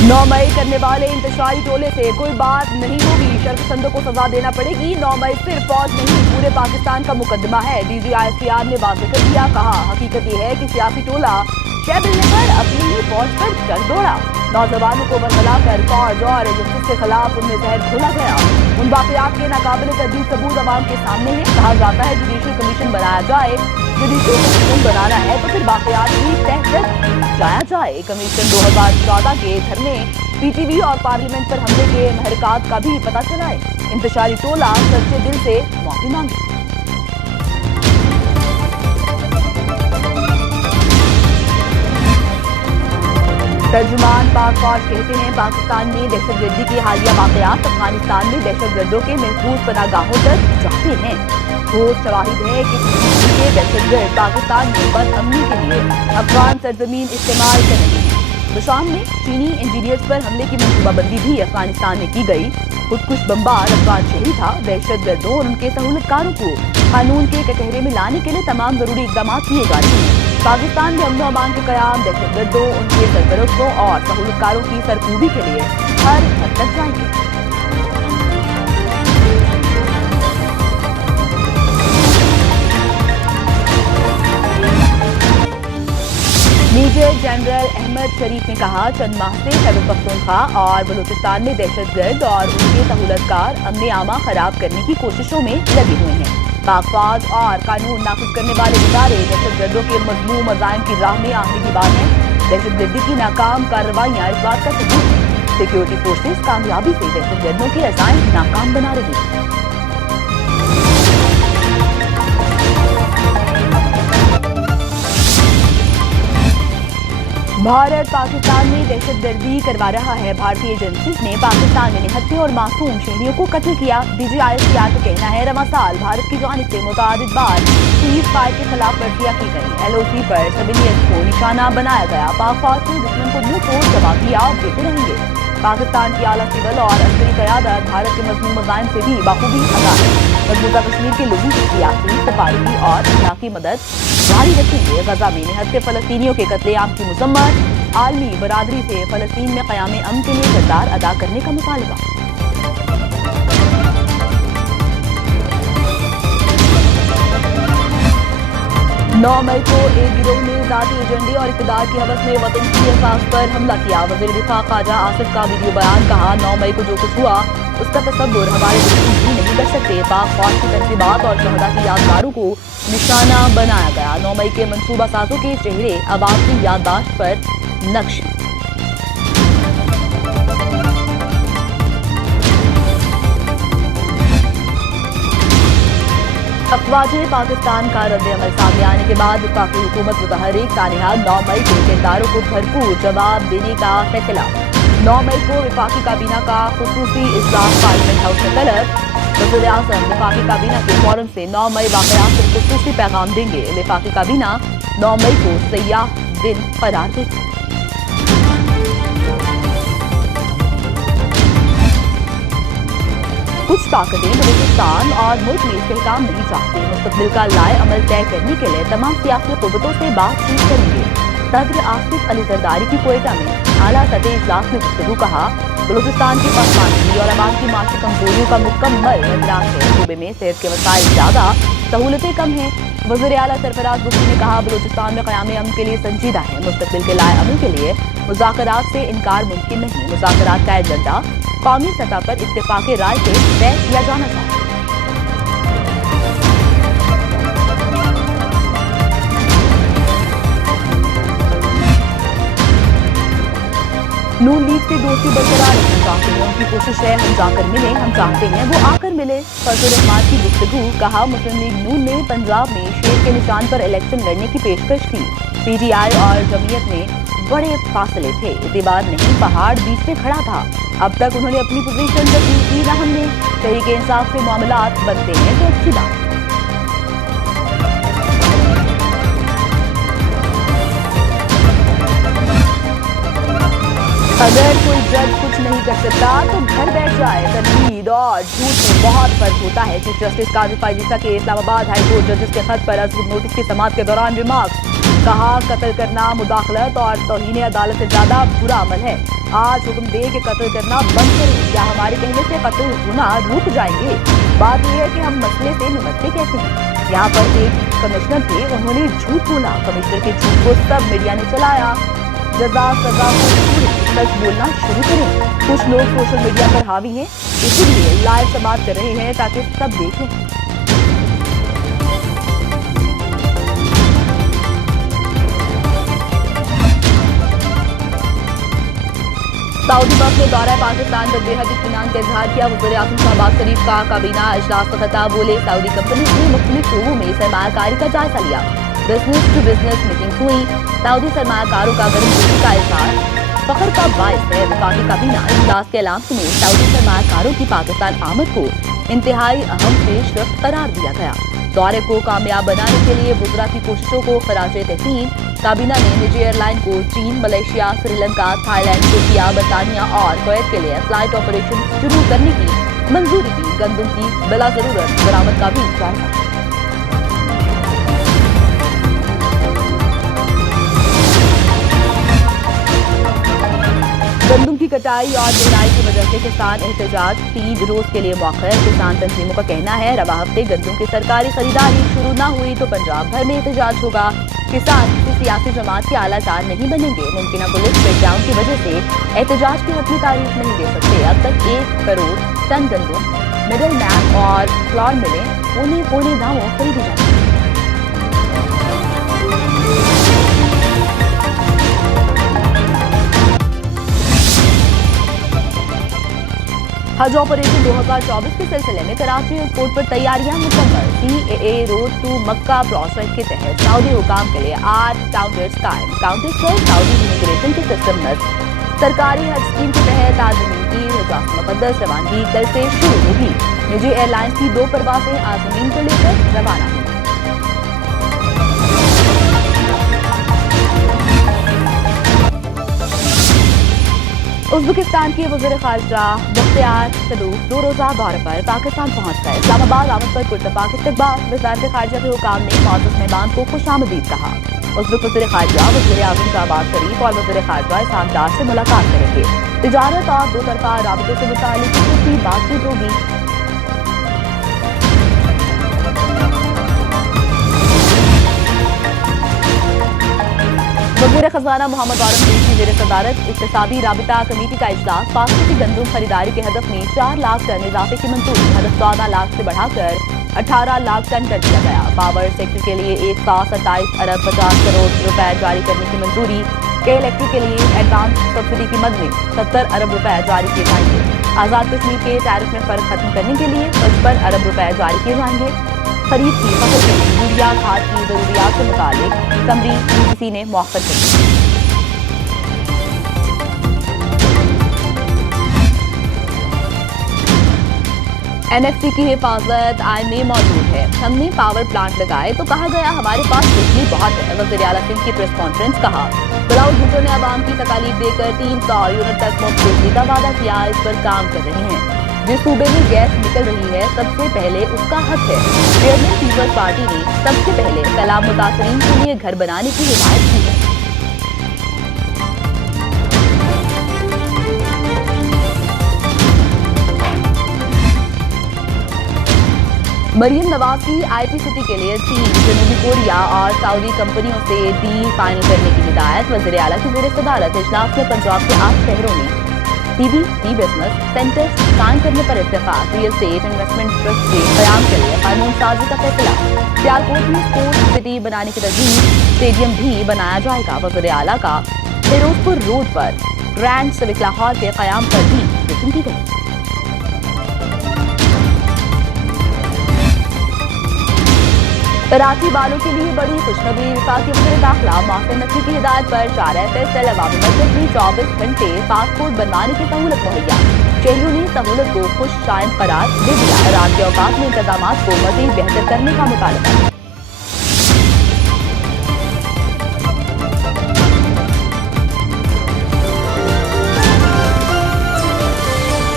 9 मई करने वाले इंतशारी टोले से कोई बात नहीं होगी, शर्पसंदों को सजा देना पड़ेगी। 9 मई सिर्फ फौज नहीं पूरे पाकिस्तान का मुकदमा है, डीजी ISPR ने वाज़ेह कर दिया। कहा हकीकत ये है कि सियासी टोला शह मिलने पर अपनी ही फौज पर चढ़ दौड़ा। नौजवानों को बरगला कर फौज और एजेंसी के खिलाफ उनमें जहर घोला गया। उन वाक़यात के नाकाबिले तर्दीद सबूत अवाम के सामने है। कहा जाता है जुडिशल कमीशन बनाया जाए, जुडिशल कमीशन बनाना है तो फिर वाक़यात की तह तक जाया जाए। कमीशन 2014 के धरने, PTV और पार्लियामेंट पर हमले के महरकात का भी पता चलाए। इंतशारी टोला सच्चे दिल से माफी मांगे। तर्जुमान पाक फौज कहते हैं पाकिस्तान में दहशतगर्दी की हालिया वाक़यात अफगानिस्तान में दहशतगर्दों के महफूज पनागाहों तक जाते हैं। ठोस शवाहिद है कि के दहशतगर्द पाकिस्तान में बदअमनी के लिए अफगान सरजमीन इस्तेमाल कर रहे हैं। तो शाम में चीनी इंजीनियर्स पर हमले की मनसूबाबंदी भी अफगानिस्तान में की गई। खुदकुश बमबार अफगान शहरी था। दहशतगर्दों और उनके सहूलतकारों को कानून के कटहरे में लाने के लिए तमाम जरूरी इकदाम किए जा रहे हैं। पाकिस्तान में अमन अमान के कयाम दहशतगर्दों, उनके सरपरस्तों और सहूलतकारों की सरकूबी के लिए हर हद तक जाएंगे। मेजर जनरल अहमद शरीफ ने कहा चंद माह से खैबर पख्तूनख्वा और बलूचिस्तान में दहशतगर्द और उनके सहूलतकार अमन आमा खराब करने की कोशिशों में लगे हुए हैं। पाक फौज और कानून नाफिज करने वाले इदारे दहशतगर्दों के मजमूम मज़ाइम की राह में आने की बात है। दहशतगर्दी की नाकाम कार्रवाइयाँ इस बात का सबूत है। सिक्योरिटी फोर्सेस कामयाबी से दहशतगर्दों के अज़ाइम नाकाम बना रही हैं। भारत पाकिस्तान में दहशतगर्दी करवा रहा है। भारतीय एजेंसीज ने पाकिस्तान में निहत्थे और मासूम शहरियों को कत्ल किया। डीजी ISPR का कहना है रवां साल भारत की जानिब से मुतादिद बार सीज फायर के खिलाफ वर्जियां की गई। LOC पर सिविलियंस को निशाना बनाया गया। पाक फौज ने दुश्मन को मुंह तोड़ जवाब दिया और देते रहेंगे। पाकिस्तान की आला सिविल और अस्करी क़यादत भारत के मज़मूम मज़ाइम से भी बाखूबी आगाह है। मजबूता कश्मीर के लोगों की सियासी, सफारती और अखलाकी मदद जारी रखेंगे। गजा में निहत्थे फ़लस्तीनियों के कत्लेआम की मज़म्मत, आलमी बरादरी से फ़लस्तीन में क़याम अमन के लिए किरदार अदा करने का मुतालबा। 9 मई को एक गिरोह ने ज़ाती एजेंडे और इक़्तिदार की हवस में वतन की असास पर हमला किया। वज़ीर दिफ़ा ख्वाजा आसिफ का वीडियो बयान। कहा 9 मई को जो कुछ हुआ उसका तसव्वुर हमारे दुश्मन भी नहीं कर सकते। पाक फौज की तहज़ीबात और शहदा की यादगारों को निशाना बनाया गया। 9 मई के मनसूबा साजों के चेहरे आवाम की याददाश्त पर नक्श। अफवाज पाकिस्तान का रद्द-ए-अमल सामने आने के बाद वफाकी हुकूमत मुतहर्रिक सानिहा 9 मई को किरदारों को भरपूर जवाब देने का फैसला। 9 मई को वफाकी काबीना का खुसूसी इजलास पार्लियामेंट हाउस में तलब। वज़ीर-ए-आज़म वफाकी काबीना के फोरम से 9 मई वाक़यात पर खुसूसी पैगाम देंगे। वफाकी काबीना 9 मई को सयाह दिन करार देगी। कुछ ताकतें बलूचिस्तान और मुल्क में इस्तेहकाम नहीं चाहती। मुस्तकबिल का लाए अमल तय करने के लिए तमाम सियासी कुव्वतों से बातचीत करेंगे। सदर आसिफ अली जरदारी की कोयटा में आला सतह इजलास में गुफ्तगू। कहा बलूचिस्तान की पसमानगी और आवाम की माशी कमजोरियों का मुकम्मल इदराक है। सूबे में सेहत के वसाइल ज्यादा, सहूलतें कम हैं। वज़ीर आला सरफराज बुर्की ने कहा बलूचिस्तान में क़याम अमन के लिए संजीदा है। मुस्तकबिल के लाए अमल के लिए मुज़ाकरात से इनकार मुमकिन नहीं। मुज़ाकरात का एजेंडा कौमी सतह पर इत्तेफाक़े राय से तय किया जाना चाहिए। नून लीग से दोस्ती बरकरार रखना चाहते हैं। उनकी कोशिश है हम जाकर मिले, हम चाहते हैं वो आकर मिले। फजल रहमान की गुफ्तगू। कहा मुस्लिम लीग नून ने पंजाब में शेर के निशान पर इलेक्शन लड़ने की पेशकश की। PTI और जमीयत में बड़े फासले थे, एतबार नहीं, पहाड़ बीच में खड़ा था। अब तक उन्होंने अपनी पोजीशन तब्दील की ना हमने। तहरीके इंसाफ से मामलात बनते हैं तो अच्छी बात। अगर कोई जज कुछ नहीं कर सकता तो घर बैठ जाए। तनकीद और झूठ में बहुत फर्क होता है। चीफ जस्टिस काजी फाइजीसा के इस्लामाबाद हाई कोर्ट जजेस के खत पर अजहर नोटिस की समाअत के दौरान रिमार्क्स। कहा कत्ल करना मुदाखलत और तौहीन अदालत से ज्यादा बुरा अमल है। आज हुक्म दे कि कत्ल करना बंद करें, या हमारे कहने से कत्ल होना रुक जाएंगे। बात यह है कि हम मसले से निपटते कैसे हैं। यहाँ पर एक कमिश्नर थे, उन्होंने झूठ बोला। कमिश्नर के झूठ को सब मीडिया ने चलाया। जजा सजा को छोड़े, सच बोलना शुरू करें। कुछ लोग सोशल मीडिया पर हावी हैं, इसीलिए लाइव समाप्त कर रहे हैं ताकि सब देखें। सऊदी वक्त ने दौरा पाकिस्तान पर बेहद इत्मीनान का इजहार किया। वज़ीर-ए-आज़म शहबाज शरीफ का काबीना इजलास का खिताब। बोले सऊदी कंपनी ने मुख्तलिफ शोबों में सरमायाकारी का जायजा लिया। बिजनेस टू बिजनेस मीटिंग हुई। सऊदी सरमायाकारों का गर्मजोशी का इजहार फख्र का बायस है। वफाकी काबीना इजलास के ऐलान में सऊदी सरमायाकारों की पाकिस्तान आमद को इंतहाई अहम पेशरफ्त करार दिया गया। दौरे को कामयाब बनाने के लिए वुज़रा की कोशिशों को खराजे तहसीन। काबीना ने निजी एयरलाइन को चीन, मलेशिया, श्रीलंका, थाईलैंड, तुर्किया, बरतानिया और कुवैत के लिए फ्लाइट ऑपरेशन शुरू करने की मंजूरी दी। गंदम की बिला जरूरत बरामद का भी जायजा। गंदम की कटाई और ढुलाई की वजह से किसान एहतजाज 3 रोज के लिए मौखर। किसान तंजीमों का कहना है रवा हफ्ते गंदम की सरकारी खरीदारी शुरू न हुई तो पंजाब भर में एहतजाज होगा। किसान किसी सियासी जमात के आलाकार नहीं बनेंगे। मुमकिन पुलिस ब्रेकडाउन की वजह से एहतजाज की हतमी तारीफ नहीं दे सकते। अब तक 1 करोड़ टन गंदम मिडल मैन और फ्लॉर मिलें पौने दामों खरीदी जाती है। हज ऑपरेशन 2024 के सिलसिले में कराची एयरपोर्ट पर तैयारियां मुकम्मल। CAA road to Makkah project के तहत सऊदी हुकाम के लिए 8 काउंटर्स कायम। काउंटर्स पर सऊदी इमिग्रेशन के सिस्टम नस्ब। सरकारी हज स्कीम के तहत आज़मीन की हज मुक़द्दस रवानगी कल से शुरू होगी। निजी एयरलाइंस की 2 परवाजें आज़मीन को लेकर रवाना हुई। उज़्बेकिस्तान के वज़ीर ख़ारिजा मुख्तियार सलूक 2 रोज़ा दौरे पर पाकिस्तान पहुंच गए। इस्लामाबाद आमद पर पुरतपाक इस्तकबाल। वज़ारत ख़ारिजा के हुकाम ने मौजूद मेहमान को खुशामदीद कहा। उज़्बेक वज़ीर ख़ारिजा वज़ीर-ए-आज़म शहबाज शरीफ और वज़ीर ख़ारिजा इसाम डार से मुलाकात करेंगे। तिजारत और दो तरफ़ा राबतों से मुताल्लिक़ खुसूसी बातचीत होगी। वज़ीर खजाना मोहम्मद औरंगज़ेब की ज़ेर सदारत इक़्तिसादी राबिता कमेटी का इजलास। पाकिस्तान की गंदम खरीदारी के हदफ में 4 लाख टन इजाफे की मंजूरी। हदफ 14 लाख से बढ़ाकर 18 लाख टन कर दिया गया। पावर सेक्टर के लिए 127 अरब 50 करोड़ रुपए जारी करने की मंजूरी। के इलेक्ट्रिक के लिए एडवांस सब्सिडी की मद में 70 अरब रुपए जारी किए जाएंगे। आज़ाद कश्मीर के टैरिफ में फर्क खत्म करने के लिए 55 अरब रुपए जारी किए जाएंगे। खरीद की फसल के लिए यूरिया खाद की जरूरियात के मुताबिक कमरी PCC ने मौखर कर दी। NFC की हिफाजत आय में मौजूद है। हमने पावर प्लांट लगाए तो कहा गया हमारे पास बिजली बहुत है। वज़ीर आला सिंध की प्रेस कॉन्फ्रेंस। कहा बिलावल भुट्टो ने आवाम की तकालीफ देकर 300 यूनिट तक मुफ्त बिजली का वादा किया। इस पर काम कर रहे हैं। जिस सूबे में गैस निकल रही है सबसे पहले उसका हक है। चेयरमैन पीपल्स पार्टी ने सबसे पहले सैलाब मुतासरीन के लिए घर बनाने की हिदायत की है। मरियम नवाज की IT सिटी के लिए चीन, जनूबी कोरिया और सऊदी कंपनियों से डील फाइनल करने की हिदायत। वज़ीर आला की ज़ेर सदारत इजलास में पंजाब के 8 शहरों में CBD बिजनेस सेंटर्स कायम करने पर इत्तेफाक। रियल एस्टेट इन्वेस्टमेंट ट्रस्ट के क़याम के लिए कानून साजी का फैसला। सियालकोट में स्पोर्ट्स सिटी बनाने की तजवीज़। स्टेडियम भी बनाया जाएगा। वज़ीर आला का फिरोजपुर रोड पर ग्रैंड सिविक लाहौर के क़याम पर भी ब्रीफिंग की गई। कराची वालों के लिए बड़ी खुशखबरी। वफाकी वज़ीर दाखिला मोहसिन नकवी की हिदायत पर 4 FSL अवामी मस्जिद में 24 घंटे पासपोर्ट बनवाने की सहूलत मुहैया। शहरियों ने सहूलत को खुश शायद करार दे दिया। रात के औकात में इंतजामात को मज़ीद बेहतर करने का मुतालबा।